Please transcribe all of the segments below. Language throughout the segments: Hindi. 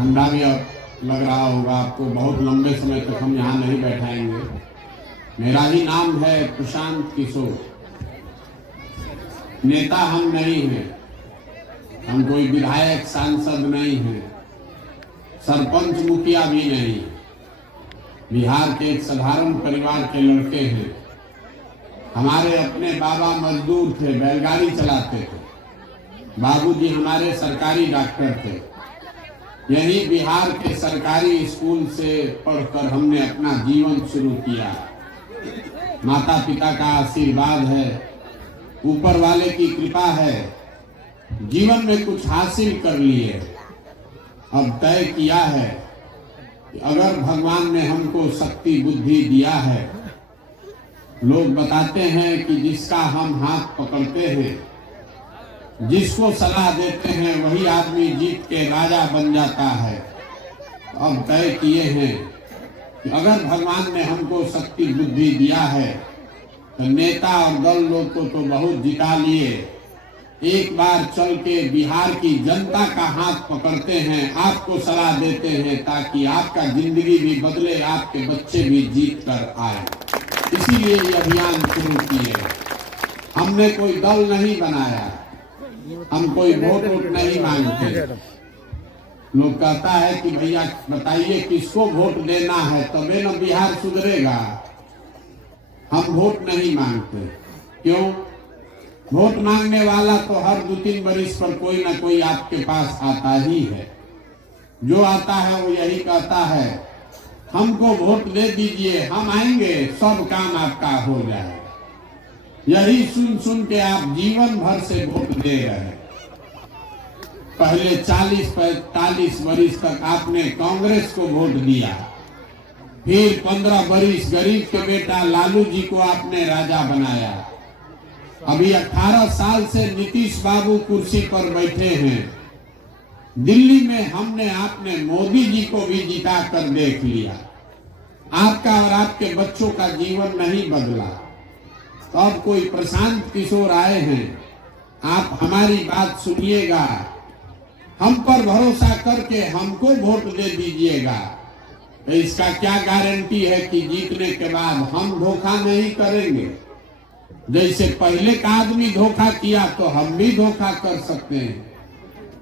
ठंडा भी लग रहा होगा आपको, बहुत लंबे समय तक हम यहाँ नहीं बैठाएंगे। मेरा ही नाम है प्रशांत किशोर। नेता हम नहीं हैं, हम कोई विधायक सांसद नहीं हैं, सरपंच मुखिया भी नहीं। बिहार के एक साधारण परिवार के लड़के हैं। हमारे अपने बाबा मजदूर थे, बैलगाड़ी चलाते थे। बाबूजी हमारे सरकारी डॉक्टर थे। यही बिहार के सरकारी स्कूल से पढ़कर हमने अपना जीवन शुरू किया। माता पिता का आशीर्वाद है, ऊपर वाले की कृपा है, जीवन में कुछ हासिल कर लिए। अब तय किया है कि अगर भगवान ने हमको शक्ति बुद्धि दिया है, लोग बताते हैं कि जिसका हम हाथ पकड़ते हैं, जिसको सलाह देते हैं, वही आदमी जीत के राजा बन जाता है। अब तय किए हैं कि अगर भगवान ने हमको शक्ति बुद्धि दिया है तो नेता और दल लोग को तो बहुत जिता लिए, एक बार चल के बिहार की जनता का हाथ पकड़ते हैं, आपको सलाह देते हैं ताकि आपका जिंदगी भी बदले, आपके बच्चे भी जीत कर आए। इसीलिए ये अभियान शुरू किए। हमने कोई दल नहीं बनाया, हम कोई वोट नहीं मांगते। लोग कहता है कि भैया बताइए किसको वोट देना है तबे न बिहार सुधरेगा। हम वोट नहीं मांगते। क्यों? वोट मांगने वाला तो हर 2-3 वर्ष पर कोई ना कोई आपके पास आता ही है। जो आता है वो यही कहता है हमको वोट दे दीजिए, हम आएंगे, सब काम आपका हो जाए। यही सुन सुन के आप जीवन भर से वोट दे रहे हैं। पहले 40-45 वर्ष तक आपने कांग्रेस को वोट दिया, फिर 15 वर्ष गरीब के बेटा लालू जी को आपने राजा बनाया। अभी 18 साल से नीतीश बाबू कुर्सी पर बैठे हैं। दिल्ली में हमने आपने मोदी जी को भी जिता कर देख लिया। आपका और आपके बच्चों का जीवन नहीं बदला। तो अब कोई प्रशांत किशोर आए हैं, आप हमारी बात सुनिएगा, हम पर भरोसा करके हमको वोट दे दीजिएगा। तो इसका क्या गारंटी है कि जीतने के बाद हम धोखा नहीं करेंगे? जैसे पहले का आदमी धोखा किया तो हम भी धोखा कर सकते हैं।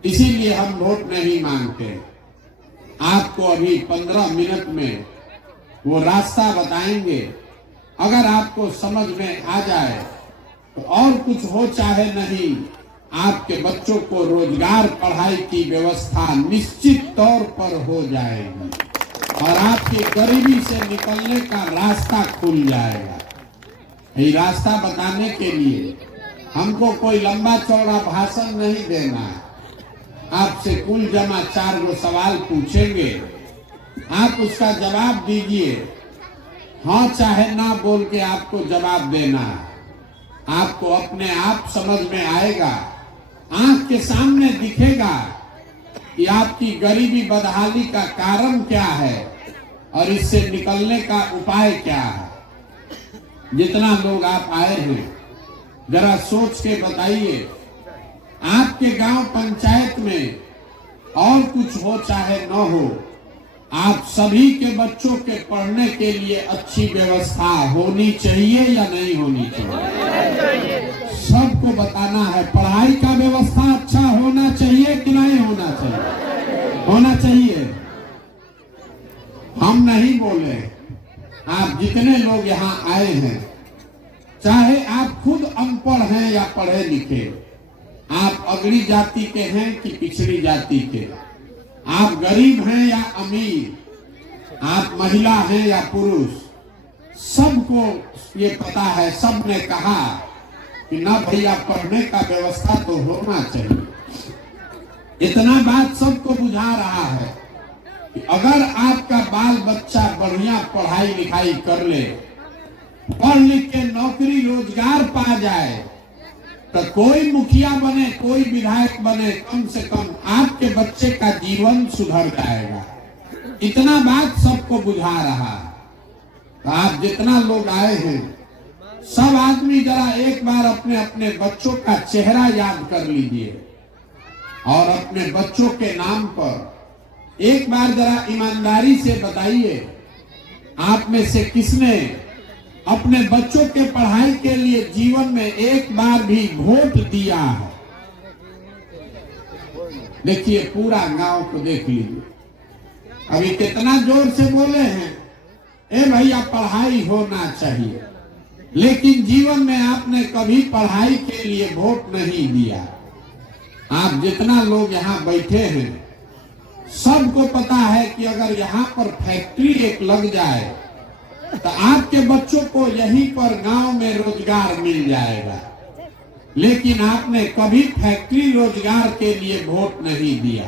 इसीलिए हम वोट नहीं मांगते। आपको अभी 15 मिनट में वो रास्ता बताएंगे। अगर आपको समझ में आ जाए तो और कुछ हो चाहे नहीं, आपके बच्चों को रोजगार पढ़ाई की व्यवस्था निश्चित तौर पर हो जाएगी और आपकी गरीबी से निकलने का रास्ता खुल जाएगा। ये रास्ता बताने के लिए हमको कोई लंबा चौड़ा भाषण नहीं देना है। आपसे कुल जमा 4 गो सवाल पूछेंगे, आप उसका जवाब दीजिए। हाँ चाहे ना बोल के आपको जवाब देना है। आपको अपने आप समझ में आएगा, आंख के सामने दिखेगा कि आपकी गरीबी बदहाली का कारण क्या है और इससे निकलने का उपाय क्या है। जितना लोग आप आए हैं जरा सोच के बताइए, आपके गांव पंचायत में और कुछ हो चाहे न हो, आप सभी के बच्चों के पढ़ने के लिए अच्छी व्यवस्था होनी चाहिए या नहीं होनी चाहिए? सबको बताना है पढ़ाई का व्यवस्था अच्छा होना चाहिए कि नहीं होना चाहिए? होना चाहिए। हम नहीं बोले, आप जितने लोग यहाँ आए हैं, चाहे आप खुद अनपढ़ हैं या पढ़े लिखे, आप अगड़ी जाति के हैं कि पिछड़ी जाति के, आप गरीब हैं या अमीर, आप महिला हैं या पुरुष, सबको ये पता है। सबने कहा कि ना भैया पढ़ने का व्यवस्था तो होना चाहिए। इतना बात सबको बुझा रहा है कि अगर आपका बाल बच्चा बढ़िया पढ़ाई लिखाई कर ले, पढ़ लिख के नौकरी रोजगार पा जाए, तो कोई मुखिया बने, कोई विधायक बने, कम से कम आपके बच्चे का जीवन सुधर जाएगा। इतना बात सबको बुझा रहा है। तो आप जितना लोग आए हैं, सब आदमी जरा एक बार अपने अपने बच्चों का चेहरा याद कर लीजिए और अपने बच्चों के नाम पर एक बार जरा ईमानदारी से बताइए, आप में से किसने अपने बच्चों के पढ़ाई के लिए जीवन में एक बार भी वोट दिया है? देखिए, पूरा गांव को देख लीजिए। अभी कितना जोर से बोले हैं, ए भैया पढ़ाई होना चाहिए, लेकिन जीवन में आपने कभी पढ़ाई के लिए वोट नहीं दिया। आप जितना लोग यहाँ बैठे हैं, सबको पता है कि अगर यहाँ पर फैक्ट्री एक लग जाए तो आपके बच्चों को यहीं पर गांव में रोजगार मिल जाएगा, लेकिन आपने कभी फैक्ट्री रोजगार के लिए वोट नहीं दिया।